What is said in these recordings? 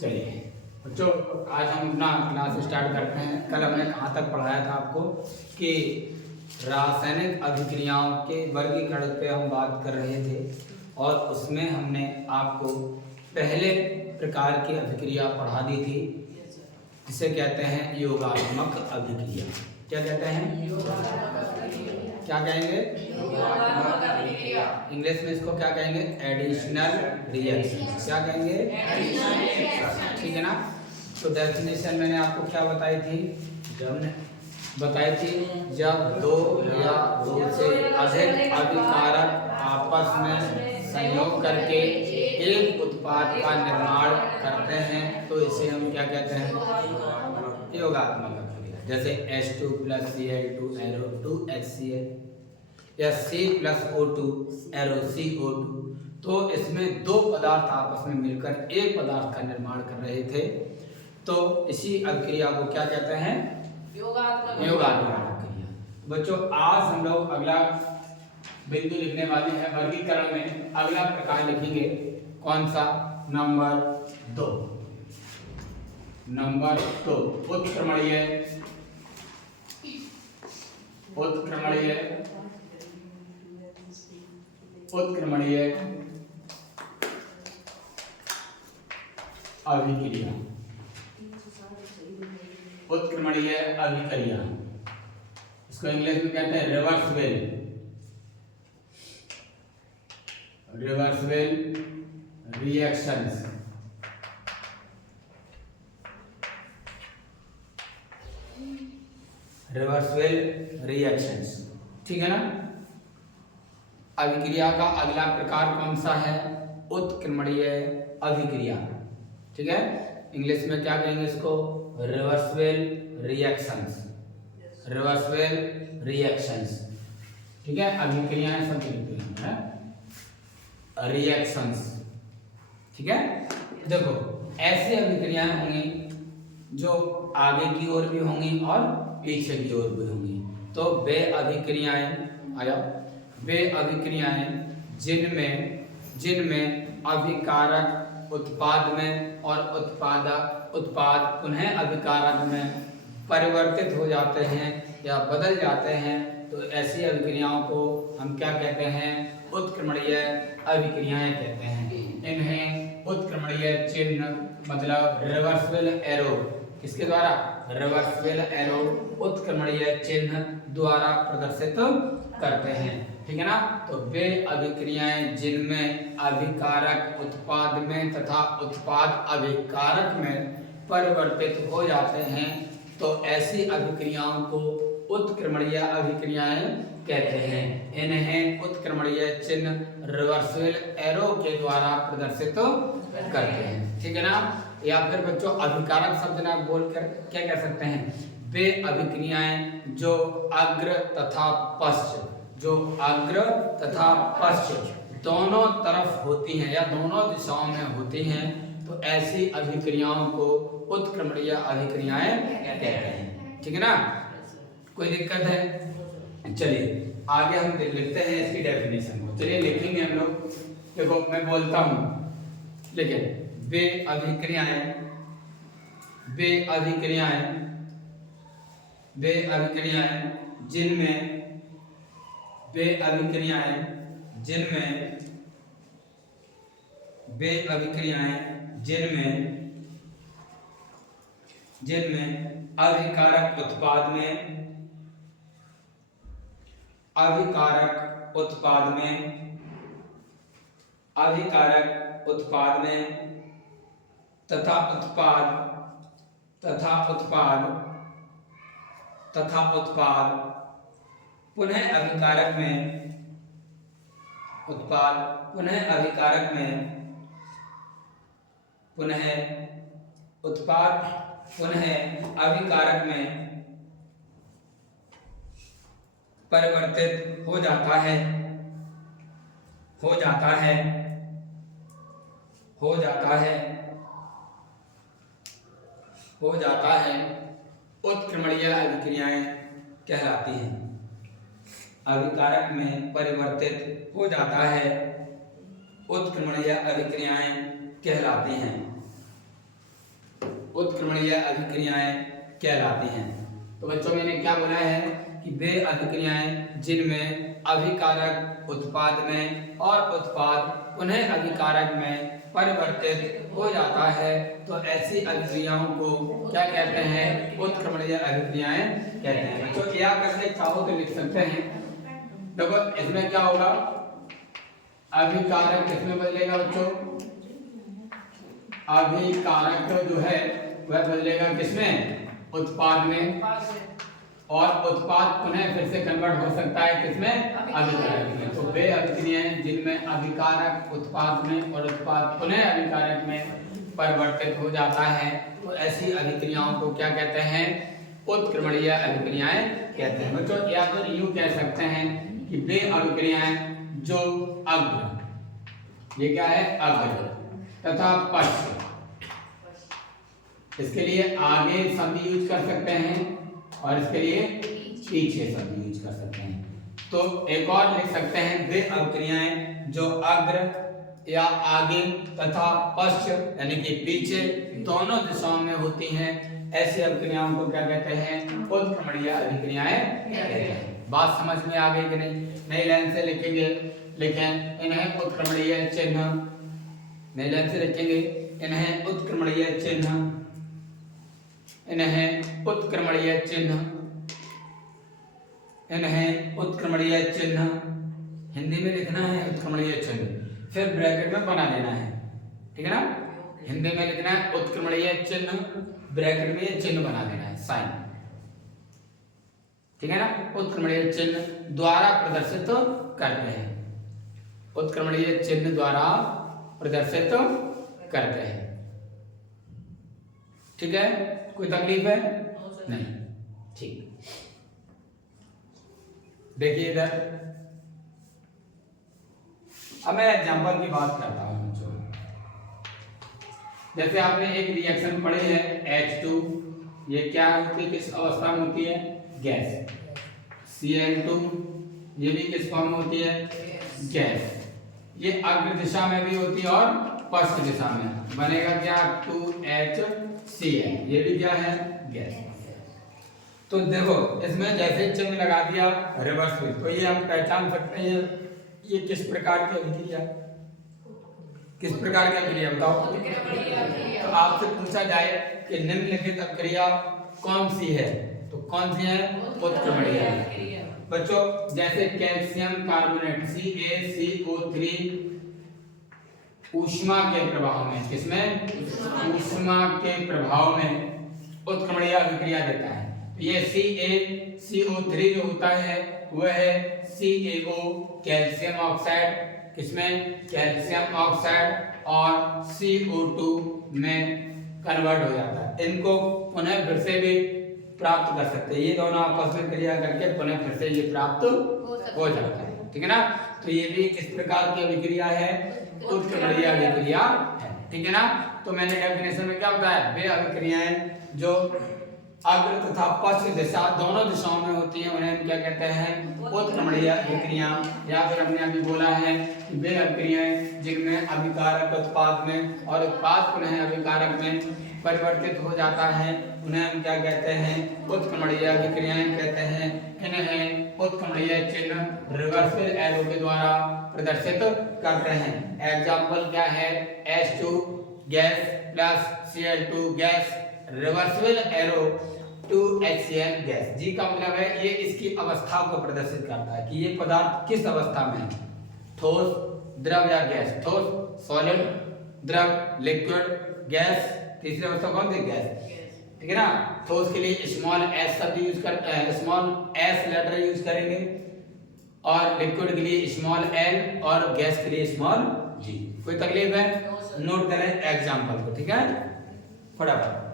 चलिए बच्चों, आज हम अपना क्लास स्टार्ट करते हैं। कल हमने कहाँ तक पढ़ाया था आपको कि रासायनिक अभिक्रियाओं के वर्गीकरण पे हम बात कर रहे थे और उसमें हमने आपको पहले प्रकार की अभिक्रिया पढ़ा दी थी जिसे कहते हैं योगात्मक अभिक्रिया। क्या कहते हैं? क्या कहेंगे? इंग्लिश में इसको क्या कहेंगे? Additional reaction. क्या कहेंगे? ठीक है ना। तो डेफिनेशन मैंने आपको क्या बताई थी? जब दो या दो से अधिक अभिकारक आपस में संयोग करके एक उत्पाद का निर्माण करते हैं तो इसे हम क्या कहते हैं? योगात्मक अभिक्रिया। जैसे H2 + Cl2 एरो 2HCl या C+O2 एरो CO2। तो इसमें दो पदार्थ आपस में मिलकर एक पदार्थ का निर्माण कर रहे थे तो इसी अभिक्रिया को क्या कहते हैं? योगात्मक अभिक्रिया। बच्चों, आज हम लोग अगला बिंदु लिखने वाले हैं वर्गीकरण में। अगला प्रकार लिखेंगे कौन सा? नंबर 2। उत्क्रमणीय अभिक्रिया। इसको इंग्लिश में कहते हैं रिवर्सिबल रिएक्शंस। ठीक है ना। अभिक्रिया का अगला प्रकार कौन सा है? उत्क्रमणीय अभिक्रिया। ठीक है, इंग्लिश में क्या कहेंगे इसको? Reversible reactions. ठीक है, अभिक्रियाएं सब लिखते हैं रिएक्शंस। ठीक है, देखो ऐसी अभिक्रियाएं होंगी जो आगे की ओर भी होंगी और पीछे की ओर भी होंगी। तो वे अभिक्रियाएं जिनमें अभिकारक उत्पाद में और उत्पाद पुनः अभिकारक में परिवर्तित हो जाते हैं या बदल जाते हैं तो ऐसी अभिक्रियाओं को हम क्या कहते हैं? उत्क्रमणीय अभिक्रियाएं कहते हैं। इन्हें उत्क्रमणीय चिन्ह मतलब रिवर्सिबल एरो, किसके द्वारा? रिवर्सिबल एरो उत्क्रमणीय चिन्ह द्वारा प्रदर्शित करते हैं। ठीक है ना। तो वे अभिक्रियाएं जिनमें अभिकारक उत्पाद में तथा उत्पाद अभिकारक में परिवर्तित हो जाते हैं तो ऐसी अभिक्रियाओं को उत्क्रमणीय अभिक्रियाएं कहते हैं। इन्हें उत्क्रमणीय चिन्ह रिवर्सिबल एरो के द्वारा प्रदर्शित करते हैं। ठीक है ना। या फिर बच्चों अभिकारक शब्द ना बोलकर क्या कह सकते हैं? वे अभिक्रियाएं जो अग्र तथा पश्च दोनों तरफ होती हैं या दोनों दिशाओं में होती हैं तो ऐसी अभिक्रियाओं को उत्क्रमणीय अभिक्रियाएं कहते हैं। ठीक है ना। कोई दिक्कत है? चलिए आगे हम लिखते हैं इसकी डेफिनेशन को। चलिए लिखेंगे हम लोग। देखो मैं बोलता हूँ, लेकिन वे अभिक्रियाएं जिनमें अभिकारक उत्पाद में तथा उत्पाद पुनः अभिकारक में परिवर्तित हो जाता है उत्क्रमणीय अभिक्रियाएं कहलाती हैं। अभिकारक में परिवर्तित हो जाता है उत्क्रमणीय अभिक्रियाएं कहलाती हैं। उत्क्रमणीय अभिक्रियाएं कहलाती हैं। तो बच्चों मैंने क्या बोला है कि वे अभिक्रियाएं जिनमें अभिकारक उत्पाद में और उत्पाद पुनः अभिकारक में परिवर्तित हो जाता है, तो ऐसी अभिक्रियाओं को क्या कहते हैं? उत्क्रमणीय अभिक्रियाएं कहते हैं। बच्चों या करके चाहो तो लिख सकते हैं। देखो इसमें क्या होगा, अभिकारक किसमें बदलेगा बच्चों? अभिकारक जो है वह बदलेगा किसमें? उत्पाद में, और उत्पाद पुनः फिर से कन्वर्ट हो सकता है किसमें? अभिकारक में। तो वे अभिक्रियाएं जिनमें अभिकारक उत्पाद में और उत्पाद पुनः अभिकारक में परिवर्तित हो जाता है, तो ऐसी अभिक्रियाओं को क्या कहते हैं? उत्क्रमणीय अभिक्रियाएं कहते हैं। बच्चों या तो यूं कह सकते हैं कि वे अभिक्रियाएं जो अग्र, ये क्या है? अग्र तथा पश्च, इसके लिए आगे शब्द यूज कर सकते हैं और इसके लिए पीछे शब्द यूज कर सकते हैं। तो एक और लिख सकते हैं, वे अभिक्रियाएं जो अग्र या आगे तथा पश्च यानी कि पीछे दोनों दिशाओं में होती हैं, ऐसी अभिक्रियाओं को क्या कहते हैं? उत्क्रमणीय अभिक्रियाएं कहते हैं। बात समझ में आ गई कि नहीं? नई लाइन से लिखेंगे, लिखें इन्हें उत्क्रमणीय चिन्ह, नई लाइन से लिखेंगे इन्हें उत्क्रमणीय चिन्ह, इन्हें उत्क्रमणीय चिन्ह, इन्हें उत्क्रमणीय चिन्ह, हिंदी में लिखना है उत्क्रमणीय चिन्ह, फिर ब्रैकेट में बना लेना है, ठीक है ना? हिंदी में लिखना है उत्क्रमणीय चिन्ह, ब्रैकेट में ये चिन्ह बना देना है, साइन, ठीक है ना? उत्क्रमणीय चिन्ह द्वारा प्रदर्शित करते हैं, उत्क्रमणीय चिन्ह द्वारा प्रदर्शित करते हैं, ठीक है? कोई तकलीफ है? नहीं, ठीक। देखिए इधर, अब मैं एग्जांपल की बात करता हूं बच्चों। जैसे आपने एक रिएक्शन पढ़ी है H2, ये क्या होती है? किस अवस्था में होती है? गैस। Cl2, ये भी किस फॉर्म में होती है? गैस। ये अग्र दिशा में भी होती है और पश्च दिशा में, बनेगा क्या? 2HCl, ये भी क्या है? गैस। तो देखो इसमें जैसे चिन्ह लगा दिया रिवर्स में, तो ये हम पहचान सकते हैं ये किस प्रकार की अभिक्रिया, किस प्रकार की अभिक्रिया बताओ? तो आपसे पूछा जाए कि निम्नलिखित अभिक्रिया कौन सी है, तो कौन सी है? उत्क्रमणीय। बच्चों जैसे कैल्शियम कार्बोनेट CaCO3 ऊष्मा के प्रभाव में, किसमें? ऊष्मा के प्रभाव में उत्क्रमणीय अभिक्रिया देता है। ये CaCO3 जो होता है वह है CaO कैल्शियम ऑक्साइड, किसमें? कैल्शियम ऑक्साइड, और CO2 में कन्वर्ट हो जाता है। इनको पुनः फिर से भी प्राप्त कर सकते हैं, ये दोनों आपस में क्रिया करके पुनः फिर से ये प्राप्त हो जाता है, ठीक है ना? तो ये भी किस प्रकार की अभिक्रिया है? उत्क्रमणीय अभिक्रिया है, ठीक है ना? तो मैंने डेफिनेशन में क्या बताया? वे अभिक्रियाएं जो अग्र तथा पश्च दिशा दोनों दिशाओं में होती हैं, उन्हें हम क्या कहते हैं? उत्क्रमणीय अभिक्रिया। या फिर हमने अभी बोला है कि वे अभिक्रियाएं जिनमें अभिकारक उत्पाद में और उत्पाद पुनः अभिकारक में परिवर्तित हो जाता है, उन्हें हम क्या कहते हैं? उत्क्रमणीय अभिक्रियाएं कहते हैं। इन्हें उत्क्रमणीय चिन्ह रिवर्सल एरो के द्वारा प्रदर्शित करते हैं। एग्जाम्पल क्या है? H2 gas plus Cl2 gas, reversal arrow 2HCl gas. G का मतलब है ये इसकी अवस्था को प्रदर्शित करता है कि ये पदार्थ किस अवस्था में है, ठोस, द्रव या गैस। ठोस सॉलिड, द्रव लिक्विड, गैस तीसरी अवस्था कौन सी? गैस, ठीक है ना? ठोस के लिए स्मॉल s शब्द यूज करते हैं, स्मॉल s लेटर यूज करेंगे, और लिक्विड के लिए स्मॉल l, और गैस के लिए स्मॉल g। कोई तकलीफ है? नोट करें एग्जांपल को, ठीक है? फटाफट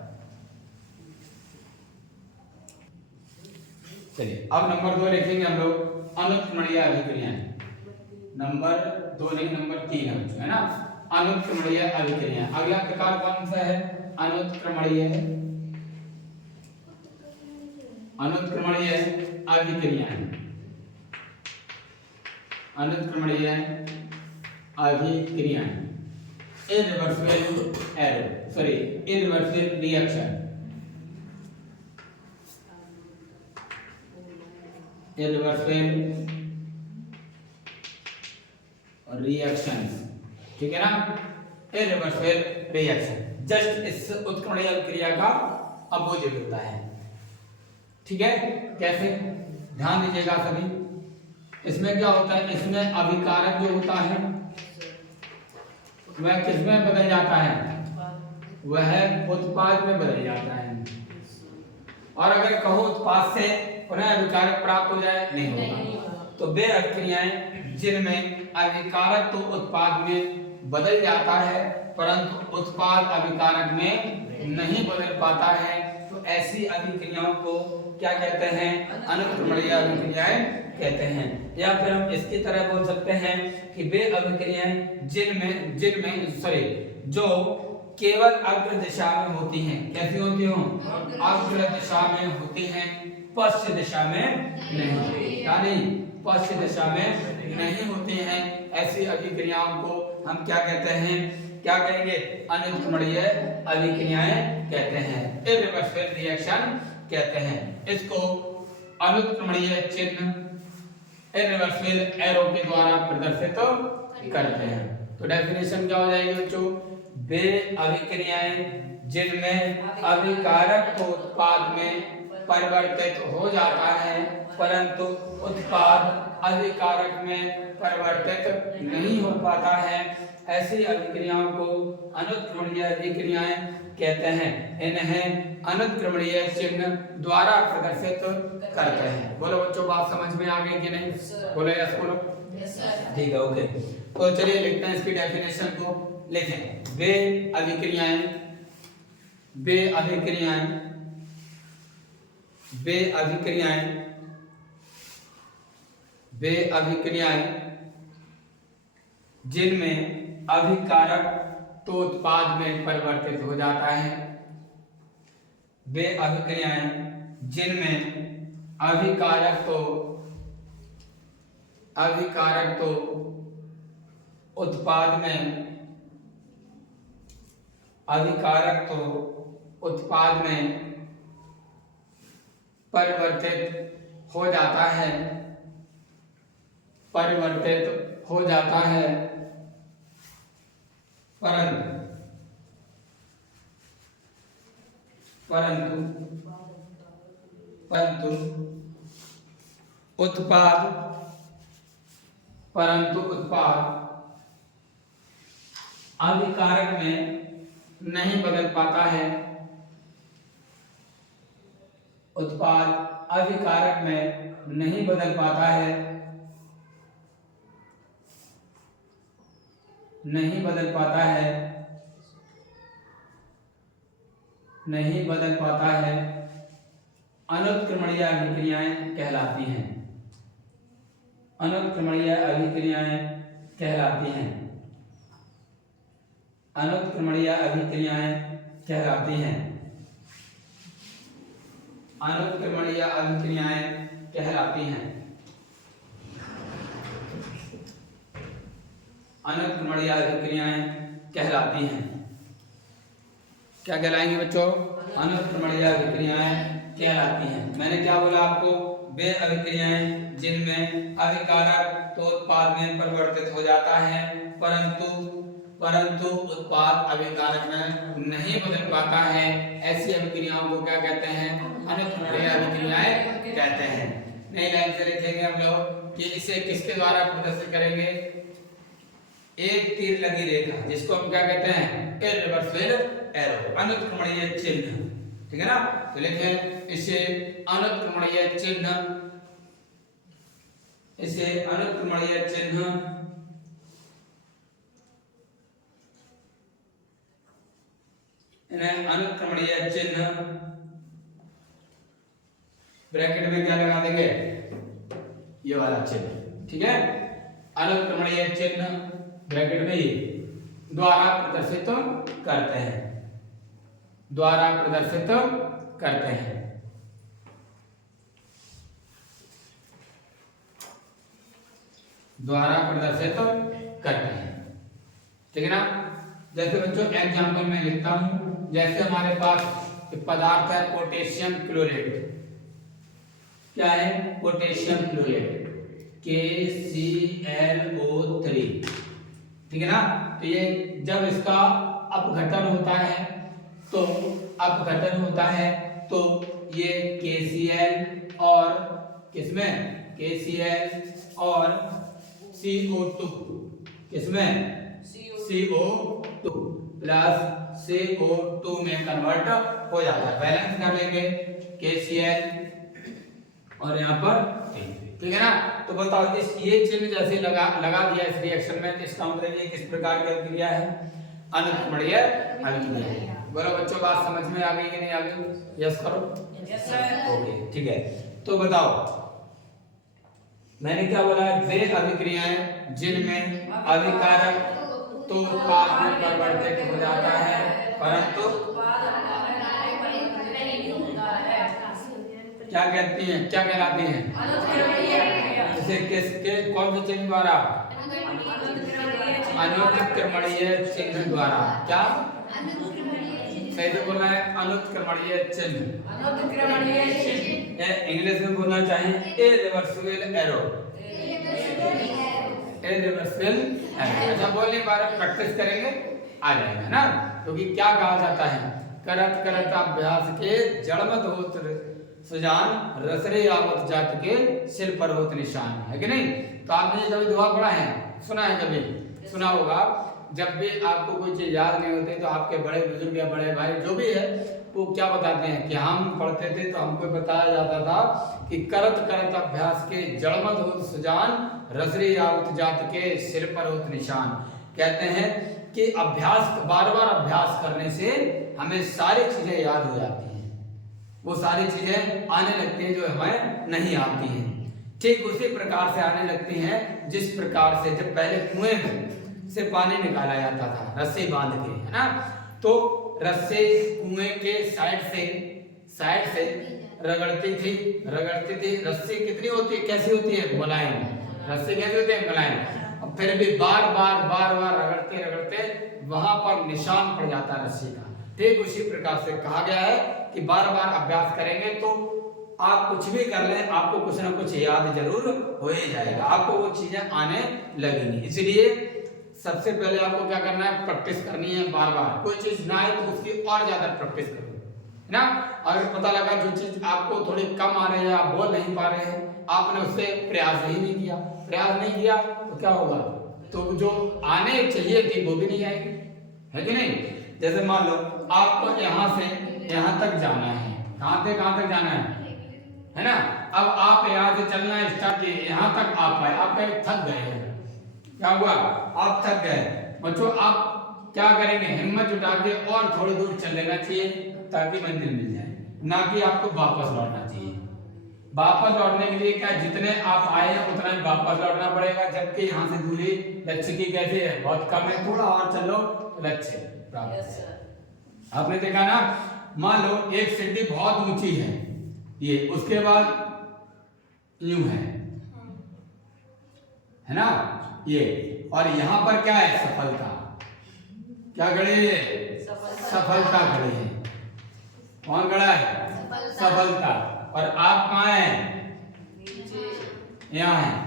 चलिए अब नंबर 2 लिखेंगे हम लोग, अनुत्क्रमणीय अभिक्रियाएं। नंबर 2 नहीं, नंबर 3 है ना? अनुत्क्रमणीय अभिक्रियाएं। अगला प्रकार कौन सा है? अनुत्क्रमणीय अनुत्क्रमणीय अभिक्रियाएं। अनुत्क्रमणीय अभिक्रियाएं irreversible error, sorry, irreversible reaction, irreversible reactions, ठीक है ना, irreversible reaction जस्ट इस उत्क्रमणीय अभिक्रिया का अपोजिट होता है, ठीक है। कैसे, ध्यान दीजिएगा सभी। इसमें क्या होता है, इसमें अभिकारक जो होता है वह किसमें बदल जाता है, वह उत्पाद में बदल जाता है। और अगर कहो उत्पाद से पुनः अभिकारक प्राप्त हो जाए, नहीं होगा। तो वे अभिक्रियाएं जिनमें अभिकारक तो उत्पाद में बदल जाता है परंतु उत्पाद अभिकारक में नहीं बदल पाता है, तो ऐसी अभिक्रियाओं को क्या कहते हैं, अनुत्क्रमणीय अभिक्रियाएं कहते हैं। या फिर हम इसकी तरह बोल सकते हैं कि वे अभिक्रियाएं जिनमें जो केवल अग्र दिशा में होती हैं। कैसी होती हो, अग्र दिशा में होती हैं, पश्चिम दिशा में नहीं, यानी पश्चिम दिशा में नहीं होती हैं। ऐसी अभिक्रियाओं को हम क्या कहते हैं, क्या कहेंगे, अनुत्क्रमणीय अभिक्रियाएं कहते हैं, इर्रिवर्सिबल रिएक्शन कहते हैं। इसको अनुत्क्रमणीय चिन्ह इर्रिवर्सिबल एरो के द्वारा प्रदर्शित करते हैं। तो डेफिनेशन क्या हो जाएगी बच्चों, वे अभिक्रियाएं जिनमें अभिकारक तो उत्पाद में परिवर्तित हो जाता है परंतु उत्पाद अभिकारक में परिवर्तित नहीं हो पाता है, ऐसी अभिक्रियाओं को अनुत्क्रमणीय अभिक्रियाएं कहते हैं। इन्हें अनुत्क्रमणीय चिन्ह द्वारा प्रदर्शित करते हैं। बोलो बच्चों, बात समझ में आ गई कि नहीं, बोलो यस बोलो, ठीक है, ओके। तो चलिए लिखते हैं इसकी डेफिनेशन को, लिखें। वे अभिक्रियाएं जिनमें अभिकारक तो उत्पाद में परिवर्तित हो जाता है, वे अभिक्रियाएं जिनमें अभिकारक तो उत्पाद में परिवर्तित हो जाता है, परंतु उत्पाद अभिकारक में नहीं बदल पाता है, उत्पाद अभिकारक में नहीं बदल पाता है, अनुत्क्रमणीय अभिक्रियाएं कहलाती हैं, अनुत्क्रमणीय अभिक्रियाएं कहलाती हैं, अनुत्क्रमणीय अभिक्रियाएं कहलाती हैं, अनुत्क्रमणीय अभिक्रियाएं कहलाती हैं, अनुत्क्रमणीय अभिक्रियाएं कहलाती हैं। क्या कहलाएंगी बच्चों, अनुत्क्रमणीय अभिक्रियाएं कहलाती हैं। मैंने क्या बोला आपको, वे अभिक्रियाएं जिनमें अभिकारक तो उत्पाद में परिवर्तित हो जाता है परंतु उत्पाद अभिकारक में नहीं बदल पाता है, ऐसी अभिक्रियाओं को क्या कहते हैं, अनुत्क्रमणीय अभिक्रियाएं कहते हैं। नई लाइन से लिखेंगे हम लोग कि इसे किसके द्वारा प्रदर्शित करेंगे, एक तीर लगी रेखा, जिसको हम क्या कहते हैं, इर्रिवर्सिबल एरो, अनुत्क्रमणीय चिन्ह, ठीक है ना। तो लिखें इसे अनुत्क्रमणीय चिन्ह, इन्हें अनुत्क्रमणीय चिन्ह ब्रैकेट में क्या लगा देंगे, ये वाला चिन्ह, ठीक है, अनुत्क्रमणीय चिन्ह ब्रैकेट में ही द्वारा प्रदर्शित करते हैं, द्वारा प्रदर्शित करते हैं। द्वारा प्रदर्शित करते हैं, ठीक है ना। जैसे बच्चों एग्जाम्पल में लिखता हूं, जैसे हमारे पास एक पदार्थ है पोटेशियम क्लोराइड। क्या है? पोटेशियम क्लोराइड KClO3, ठीक है ना। तो ये जब इसका अपघटन होता है तो ये KCl और किसमें KCl और CO2 किसमें CO2 प्लस CO2 में कन्वर्ट हो जाता है। बैलेंस कर लेंगे KCl और यहाँ पर, ठीक है ना। तो बताओ इस ये चिन्ह जैसे लगा दिया इस रिएक्शन में, तो इसका मतलब ये किस प्रकार की अभिक्रिया है? अनुत्क्रमणीय अभिक्रिया। बोलो बच्चों, बात समझ में आ गई कि नहीं आ गई? यस करो। Yes sir. ओके, ठीक है। तो बताओ मैंने क्या बोला? वे अभिक्रियाएं जिनमें अभिकारक तो उत्पाद में परिवर्तित हो जाता है परंतु क्या कहती हैं, क्या कहलाती हैं? जैसे किसके कौन से चिन्ह द्वारा? अनुत्क्रमणीय चिन्ह द्वारा। क्या सही से बोलना है? अनुत्क्रमणीय चिन्ह। इंग्लिश में बोलना चाहिए इरिवर्सिबल एरो। Irreversible arrow. अच्छा बोल नहीं पा रहे, प्रैक्टिस करेंगे आ जाएगा ना। क्योंकि क्या कहा जाता है? करत करत अभ्यास के जड़मत होत सुजान रसरे आवत जात के सिर पर होत निशान, है कि नहीं? तो आपने कभी दुआ पढ़ा है, सुना है? कभी सुना होगा। जब भी आपको कोई चीज याद नहीं होती तो आपके बड़े बुजुर्ग या बड़े भाई जो भी है वो क्या बताते हैं कि हम पढ़ते थे तो हमको बताया जाता था कि करत करत अभ्यास के जड़मत होत सुजान रसरे आवत जात के सिर पर होत निशान। कहते हैं कि अभ्यास, बार बार अभ्यास करने से हमें सारी चीजें याद हो जाती हैं, वो सारी चीजें आने लगती हैं जो हमें नहीं आती हैं। ठीक उसी प्रकार से आने लगती हैं जिस प्रकार से जब पहले कुएं से पानी निकाला जाता था रस्सी बांध के, है ना। तो रस्सी कुएं के साइड से रगड़ती थी। रस्सी कितनी होती है, कैसी होती है? मुलायम। रस्सी कैसी होती है? मुलायम। और फिर भी बार बार रगड़ते वहां पर निशान पड़ जाता है रस्सी का। ठीक उसी प्रकार से कहा गया है कि बार बार अभ्यास करेंगे तो आप कुछ भी कर लें, आपको कुछ ना कुछ याद जरूर हो ही जाएगा, आपको वो चीजें आने लगेंगी। इसलिए सबसे पहले आपको क्या करना है? प्रैक्टिस करनी है बार बार। कोई चीज ना आए तो उसकी और ज्यादा प्रैक्टिस करो, है ना। अगर पता लगा जो चीज आपको थोड़ी कम आ रही है, आप बोल नहीं पा रहे हैं, आपने उससे प्रयास ही नहीं किया तो क्या होगा? तो जो आने चाहिए थी वो भी नहीं आएगी, है कि नहीं। जैसे मान लो आपको यहाँ से यहाँ तक जाना है, कहाँ तक जाना है ना। अब आप यहाँ से चलना स्टार्ट किए, यहाँ तक आप आए, आप थक गए हैं। क्या हुआ? आप थक गए। बच्चों आप क्या करेंगे? हिम्मत जुटा के और थोड़ी दूर चल लेना चाहिए ताकि मंजिल मिल जाए, ना कि आपको वापस लौटना चाहिए। वापस लौटने के लिए क्या, जितने आप आए हैं उतना ही वापस लौटना पड़ेगा, जबकि यहाँ से दूरी लक्ष्य की कैसे है? बहुत कम है। थोड़ा और चलो तो लक्ष्य प्राप्त है। आपने देखा ना, मान लो एक सीढ़ी बहुत ऊंची है, ये उसके बाद यूं है ना ये, और यहाँ पर क्या है? सफलता। क्या खड़ी है? सफलता खड़ी है। कौन खड़ा है? सफलता। और आप कहाँ हैं? यहाँ हैं।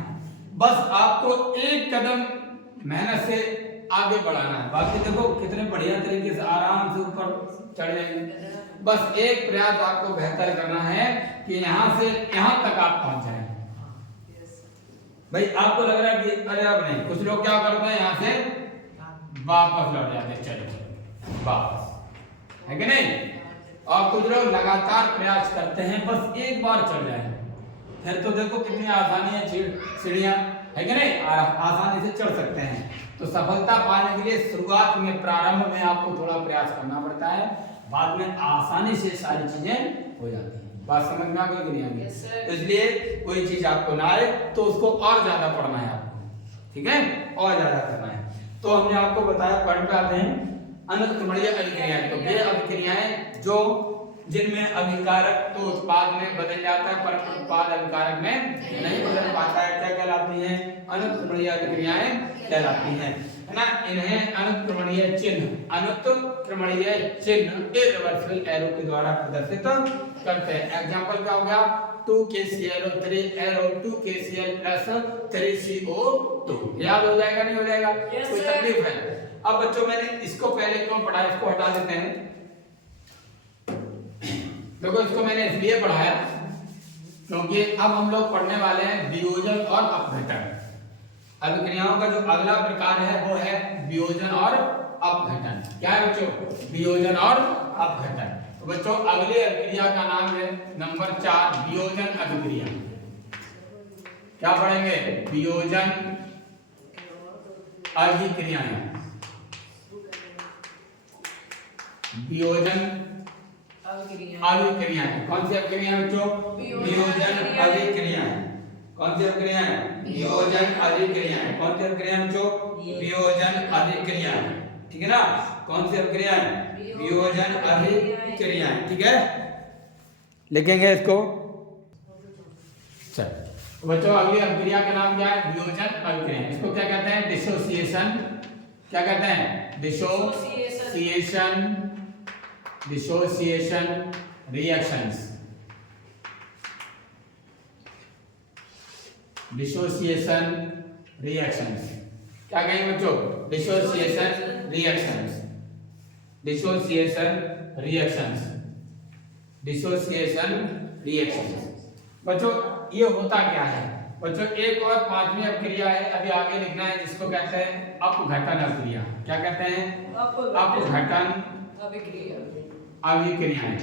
बस आपको एक कदम मेहनत से आगे बढ़ाना है, बाकी देखो कितने बढ़िया तरीके से आराम से ऊपर चढ़ जाएंगे। बस एक प्रयास आपको बेहतर करना है कि यहाँ से यहाँ तक आप पहुंच जाएं। भाई आपको लग रहा है कि अरे अब नहीं, कुछ लोग क्या करते हैं यहाँ से वापस लौट जाते हैं, चलो वापस, है कि नहीं। और कुछ लोग लगातार प्रयास करते हैं, बस एक बार चढ़ जाए, फिर तो देखो कितनी आसानी है, सीढ़ियां, है कि नहीं, आसानी से चढ़ सकते हैं। तो सफलता पाने के लिए शुरुआत में, प्रारंभ में आपको थोड़ा प्रयास करना पड़ता है, बाद में आसानी से सारी चीजें हो जाती हैं। बात समझ में आ गई कि नहीं आ गई? तो इसलिए कोई चीज आपको ना आए तो उसको और ज्यादा पढ़ना है आपको, ठीक है, और ज्यादा करना है। तो हमने आपको बताया, पॉइंट पे आते हैं, अनुत्क्रमणीय अभिक्रियाएं। तो वे अभिक्रियाएं जो जिनमें अभिकारक तो उत्पाद में बदल जाता है परंतु उत्पाद अभिकारक में नहीं बदल पाता है, क्या कहलाती हैं? अनुत्क्रमणीय अभिक्रियाएं कहलाती हैं। है ना, इन्हें अनुत्क्रमणीय चिन्ह इरिवर्सिबल एरो के द्वारा प्रदर्शित करते हैं। एग्जांपल क्या हो गया, 2KClO3 arrow 2KCl plus 3CO2। याद हो जाएगा नहीं हो जाएगा? कोई तकलीफ है? अब बच्चों मैंने इसको पहले क्यों पढ़ा, इसको हटा देते हैं। देखो इसको मैंने इसलिए पढ़ाया क्योंकि अब हम लोग पढ़ने वाले हैं वियोजन और अपघटन। अभिक्रियाओं का जो अगला प्रकार है वो है वियोजन और अपघटन। क्या है बच्चों? वियोजन और अपघटन। तो बच्चों अगले अभिक्रिया का नाम है नंबर 4 वियोजन अभिक्रिया। क्या पढ़ेंगे? वियोजन अभिक्रियाएं। वियोजन अभिक्रियाएं कौन सी अभिक्रियाएं बच्चों? वियोजन अभिक्रियाएं। कौन सी अभिक्रियाएं? वियोजन अभिक्रियाएं। कौन सी अभिक्रियाएं बच्चों? वियोजन अभिक्रियाएं। ठीक है ना? कौन सी अभिक्रियाएं? वियोजन अभिक्रियाएं। ठीक है, लिखेंगे इसको। चल बच्चों अगली अभिक्रिया का नाम क्या है? वियोजन अभिक्रिया। इसको क्या कहते हैं? डिसोसिएशन। क्या कहते हैं? Dissociation reactions. डिसोसिएशन रिएक्शंस क्या कहेंगे बच्चों? Dissociation reactions. Dissociation reactions. Dissociation reactions. बच्चों ये होता क्या है? बच्चों एक और पांचवी अभिक्रिया है, अभी आगे लिखना है, जिसको कहते हैं अपघटन अभिक्रिया। क्या कहते हैं? अपघटन अभिक्रियाएं।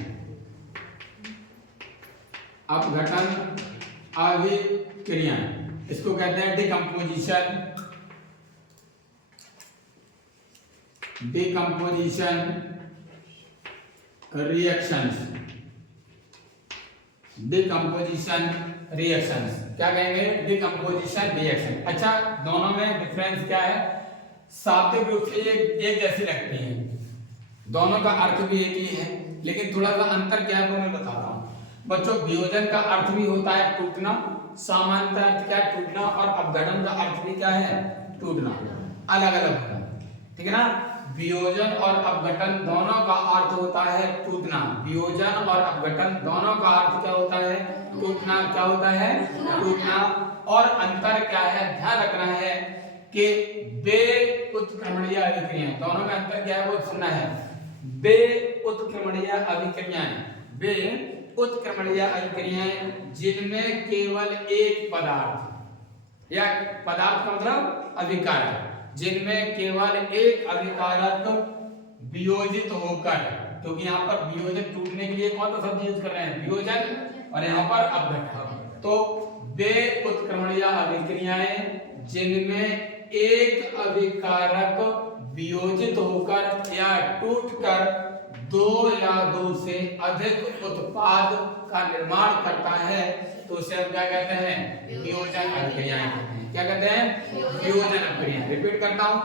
अपघटन अभिक्रियाएं इसको कहते हैं डिकम्पोजिशन रिएक्शंस। डिकम्पोजिशन रिएक्शंस क्या कहेंगे? Decomposition reaction. अच्छा दोनों में डिफरेंस क्या है? शाब्दिक रूप से एक जैसी लगती हैं, दोनों का अर्थ भी एक ही है, लेकिन थोड़ा सा अंतर क्या है वो मैं बताता हूँ। बच्चों वियोजन का अर्थ भी होता है टूटना, सामान्य अर्थ क्या है? टूटना। और अपघटन का अर्थ भी क्या है? टूटना। अलग अलग होगा, ठीक है ना? वियोजन और अपघटन दोनों का अर्थ होता है टूटना। वियोजन और अपघटन दोनों का अर्थ क्या होता है? टूटना। क्या होता है? टूटना। और अंतर क्या है? ध्यान रखना है कि बे उत्क्रमणीय अभिक्रियाएं, दोनों में अंतर क्या है वो सुनना है। बे उत्क्रमणीय अभिक्रियाएं, बे उत्क्रमणीय अभिक्रियाएं जिनमें केवल एक पदार्थ या पदार्थ का मतलब अभिकारक, जिनमें केवल एक अभिकारक वियोजित होकर, क्योंकि यहाँ पर वियोजन टूटने के लिए कौन सा शब्द यूज कर रहे हैं? वियोजन, और यहाँ पर अपघटन। तो वे उत्क्रमणीय अभिक्रियाएं जिनमें एक अभिकारक वियोजित होकर या टूटकर दो या दो से अधिक उत्पाद का निर्माण करता है तो उसे हम क्या कहते हैं? वियोजन अभिक्रियाएं कहते हैं। क्या कहते हैं? वियोजन अभिक्रियाएं। रिपीट करता हूं,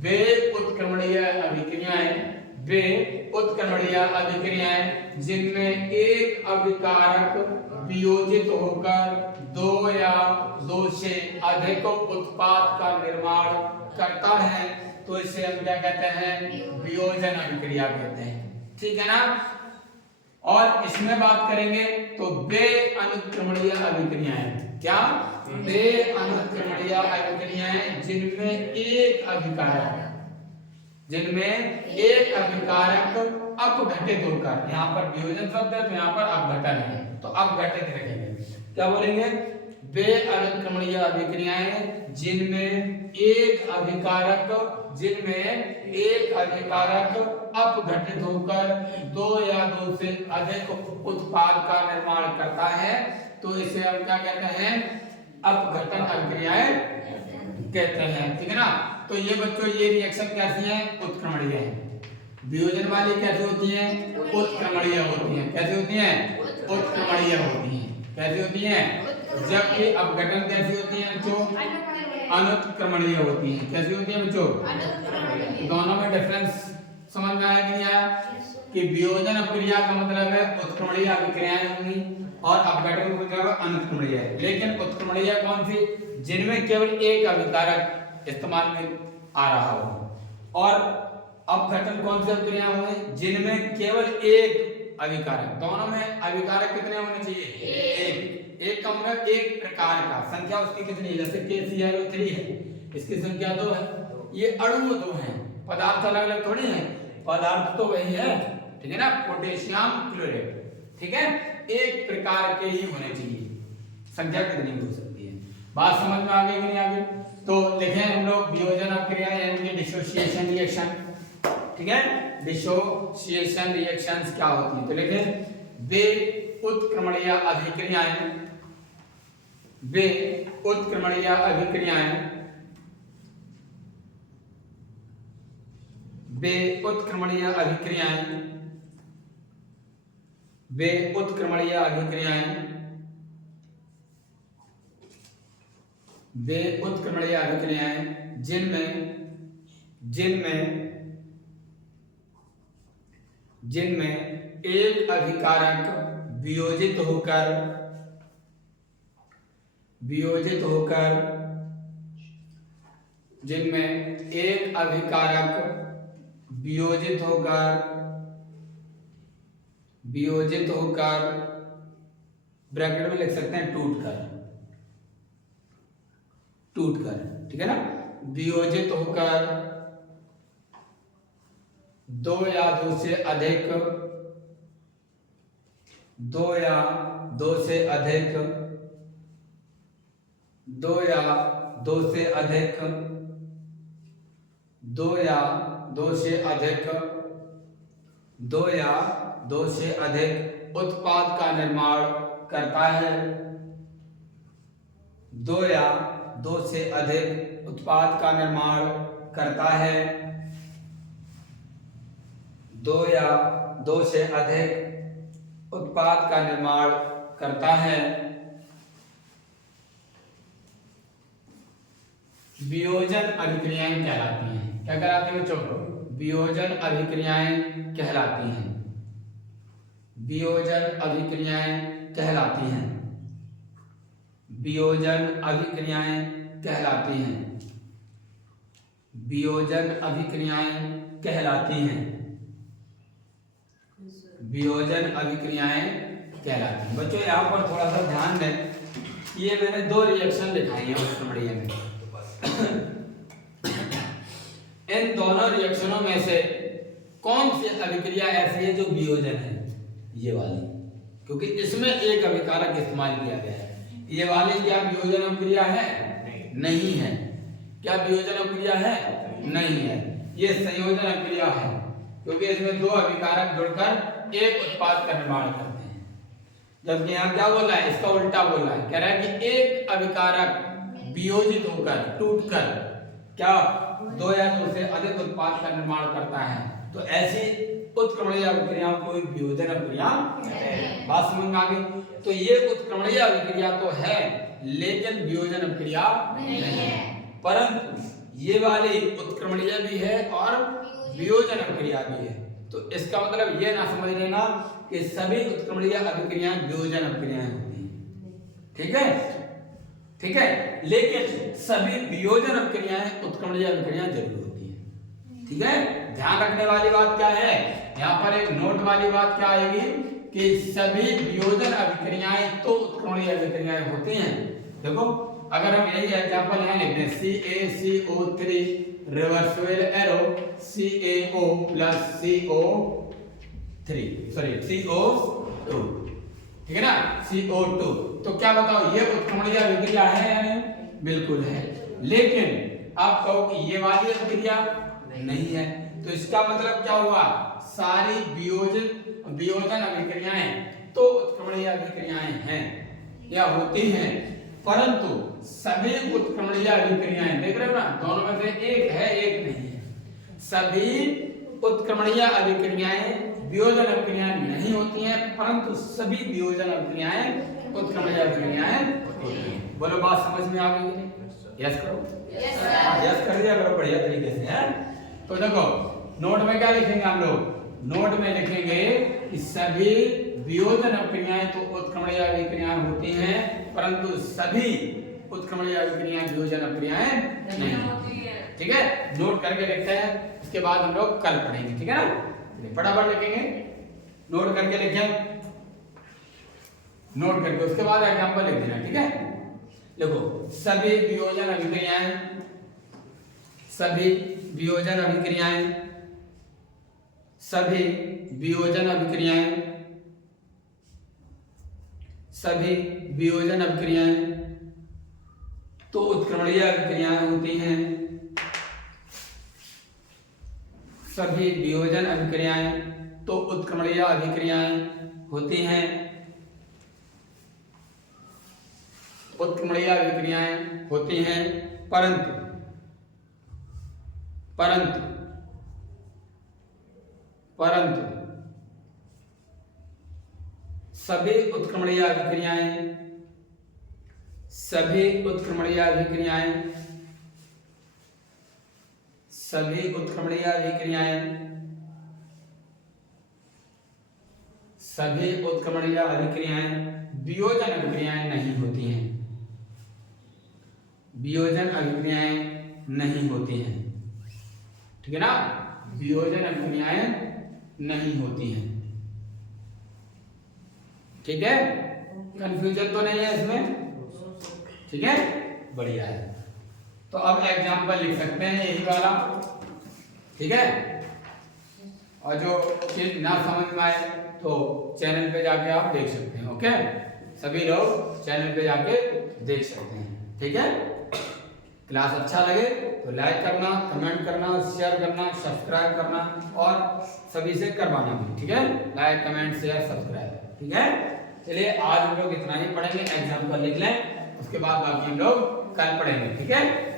वे उत्क्रमणीय अभिक्रियाएं, वे उत्क्रमणीय अभिक्रियाएं जिनमें एक अभिकारक वियोजित होकर दो या दो से अधिक उत्पाद का निर्माण करता है तो इसे हम क्या कहते हैं? वियोजन अभिक्रिया कहते हैं। ठीक है ना? और इसमें बात करेंगे तो बे अनुत्क्रमणीय अभिक्रियाएं। क्या? बे अनुत्क्रमणीय अभिक्रियाएं जिनमें एक अभिकारक, जिनमें एक अभिकारक अपघटित होकर, यहाँ पर वियोजन शब्द है तो यहाँ पर अपघटन है तो अपघटित रखेंगे। क्या बोलेंगे? वे अनुत्क्रमणीय अभिक्रियाएं जिनमें एक अभिकारक, जिनमें एक अभिकारक अपघटित होकर दो या दो से अधिक उत्पाद का निर्माण करता है तो इसे हम क्या कहते हैं? अपघटन अभिक्रियाएं कहते हैं। ठीक है ना? तो ये बच्चों ये रिएक्शन कैसी है? उत्क्रमणीय है। वियोजन वाली कैसी होती है? उत्क्रमणीय होती है। कैसी होती है? उत्क्रमणीय होती है। कैसी होती है? जबकि अपघटन कैसी होती है बच्चों? अनुत्क्रमणीय होती है। कैसी होती है बच्चों? दोनों में डिफरेंस समझ में आया कि नहीं आया? कि वियोजन अभिक्रिया का मतलब है उत्क्रमणीय अभिक्रियाएं होंगी और अपघटन का मतलब अनुत्क्रमणीय है। लेकिन उत्क्रमणीय कौन सी? जिनमें केवल एक अभिकारक इस्तेमाल में आ रहा हो। और अपघटन कौन से अभिक्रियाएं हुए जिनमें केवल एक अभिकारक, दोनों में अभिकारक कितने होने चाहिए? एक का मतलब एक प्रकार का, संख्या उसकी कितनी है? जैसे KClO3 है, इसकी संख्या 2 है, ये अणु 2 हैं, पदार्थ अलग अलग थोड़ी हैं, पदार्थ तो वही है, ठीक है ना, पोटेशियम क्लोराइड, ठीक है, एक प्रकार के ही होने चाहिए, संख्या कितनी हो सकती है। बात समझ में आ गई कि नहीं आ गई? तो देखें हम लोग वियोजन अभिक्रिया यानी कि डिसोसिएशन रिएक्शन, ठीक है, डिसोसिएशन रिएक्शंस क्या होती है? तो लिखें वे उत्क्रमणीय अभिक्रियाएं, वे उत्क्रमणीय अभिक्रियाएं, वे उत्क्रमणीय अभिक्रियाएं, वे उत्क्रमणीय अभिक्रियाएं, वे उत्क्रमणीय अभिक्रियाएं जिनमें एक अभिकारक वियोजित होकर जिनमें एक अभिकारक वियोजित होकर ब्रैकेट में लिख सकते हैं टूटकर, ठीक है ना, वियोजित होकर दो या दो से अधिक दो या दो से अधिक दो या दो से अधिक दो या दो से अधिक दो या दो से अधिक उत्पाद का निर्माण करता है, दो या दो से अधिक उत्पाद का निर्माण करता है, दो या दो से अधिक उत्पाद का निर्माण करता है। वियोजन अभिक्रियाएं कहलाती हैं। क्या कहलाती हैं बच्चों? वियोजन अभिक्रियाएं कहलाती हैं। वियोजन अभिक्रियाएं कहलाती हैं। वियोजन अभिक्रियाएं कहलाती हैं। वियोजन अभिक्रियाएं कहलाती हैं। वियोजन अभिक्रियाएं कहलाती हैं। बच्चों यहाँ पर थोड़ा सा ध्यान दें, ये मैंने दो रिएक्शन दिखाई है उत्क्रमणीय में। इन दोनों रिएक्शनों में से कौन सी अभिक्रिया ऐसी है जो वियोजन है? ये वाली, क्योंकि इसमें एक अभिकारक इस्तेमाल किया गया है। ये वाली क्या वियोजन अभिक्रिया है? नहीं है। क्या वियोजन अभिक्रिया है? नहीं है। ये संयोजन अभिक्रिया है, क्योंकि इसमें दो अभिकारक जुड़कर एक उत्पाद का निर्माण करते हैं। जबकि यहाँ क्या बोला है? इसका उल्टा बोला है, कह रहा है कि एक अभिकारक वियोजित होकर टूटकर क्या दो या दो से अधिक उत्पाद का निर्माण करता है। तो ऐसी उत्क्रमणीय अभिक्रियाओं को वियोजन अभिक्रिया है। बात समझ में आ गई? तो ये उत्क्रमणीय अभिक्रिया तो है, लेकिन वियोजन अभिक्रिया नहीं है। परंतु ये वाली उत्क्रमणीय भी है और वियोजन अभिक्रिया भी है। तो इसका मतलब ये ना समझ लेना कि सभी उत्क्रमणीय अभिक्रियाएं वियोजन अभिक्रियाएं होती हैं। ठीक है, ठीक है, लेकिन सभी वियोजन अभिक्रियाएं उत्क्रमणीय अभिक्रियाएं जरूर होती हैं। ठीक है, ध्यान रखने वाली बात क्या है? यहाँ पर एक नोट वाली बात क्या आएगी कि सभी वियोजन अभिक्रियाएं तो उत्क्रमणीय अभिक्रियाएं होती हैं। देखो, अगर हम यही एग्जांपल यहाँ लिखते हैं CaCO3 reversible arrow CaO plus CO2, ठीक है ना, CO2, तो क्या बताओ ये उत्क्रमणीय अभिक्रिया है या नहीं? बिल्कुल है। लेकिन आप कहो कि ये वाली अभिक्रिया नहीं है, तो इसका मतलब क्या हुआ? सारी वियोजन अभिक्रियाएं तो उत्क्रमणीय अभिक्रियाएं हैं या होती हैं, परंतु सभी उत्क्रमणीय अभिक्रियाएं, देख रहे हो ना, दोनों में से एक है एक नहीं है। सभी उत्क्रमणीय अभिक्रियाएं वियोजन अभिक्रियाएं नहीं होती हैं, परंतु सभी वियोजन अभिक्रियाएं उत्क्रमणीय अभिक्रियाएं होती हैं। बोलो, बात समझ में आ गई? यस करो, यस कर दिया करो बढ़िया तरीके से, है? तो देखो, नोट में क्या लिखेंगे हम लोग? नोट में लिखेंगे कि सभी वियोजन अभिक्रियाएं तो उत्क्रमणीय अभिक्रियाएं होती हैं, परंतु सभी उत्क्रमणीय अभिक्रियाएं वियोजन अभिक्रियाएं नहीं होती हैं। ठीक है, नोट करके लिखते हैं, उसके बाद हम लोग कल पढ़ेंगे, ठीक है ना। फटाफट लिखेंगे, नोट करके लिखें, नोट करके उसके बाद एग्जांपल लिख देना, ठीक है। देखो सभी वियोजन अभिक्रियाएं, सभी वियोजन अभिक्रियाएं, सभी वियोजन अभिक्रियाएं, सभी वियोजन अभिक्रियाएं तो उत्क्रमणीय अभिक्रियाएं होती हैं, सभी वियोजन अभिक्रियाएं तो उत्क्रमणीय अभिक्रियाएं होती हैं, उत्क्रमणीय अभिक्रियाएं होती हैं, परंतु परंतु परंतु सभी उत्क्रमणीय अभिक्रियाएं, सभी उत्क्रमणीय अभिक्रियाएं, सभी उत्क्रमणीय अभिक्रियाएं, सभी उत्क्रमणीय अभिक्रियाएं वियोजन अभिक्रियाएं नहीं होती हैं, वियोजन अभिक्रियाएं नहीं होती हैं, ठीक है ना, वियोजन अभिक्रियाएं नहीं होती हैं, ठीक है। कंफ्यूजन तो नहीं है इसमें, ठीक है, बढ़िया है। तो अब एग्जाम्पल लिख सकते हैं यही वाला, ठीक है। और जो चीज ना समझ में आए तो चैनल पे जाके आप देख सकते हैं, ओके, सभी लोग चैनल पे जाके देख सकते हैं, ठीक है। क्लास अच्छा लगे तो लाइक करना, कमेंट करना, शेयर करना, सब्सक्राइब करना और सभी से करवाना भी, ठीक है, लाइक कमेंट शेयर सब्सक्राइब, ठीक है। चलिए आज हम लोग इतना ही पढ़ेंगे, एग्जाम्पल लिख लें, उसके बाद बाकी हम लोग कल पढ़ेंगे, ठीक है।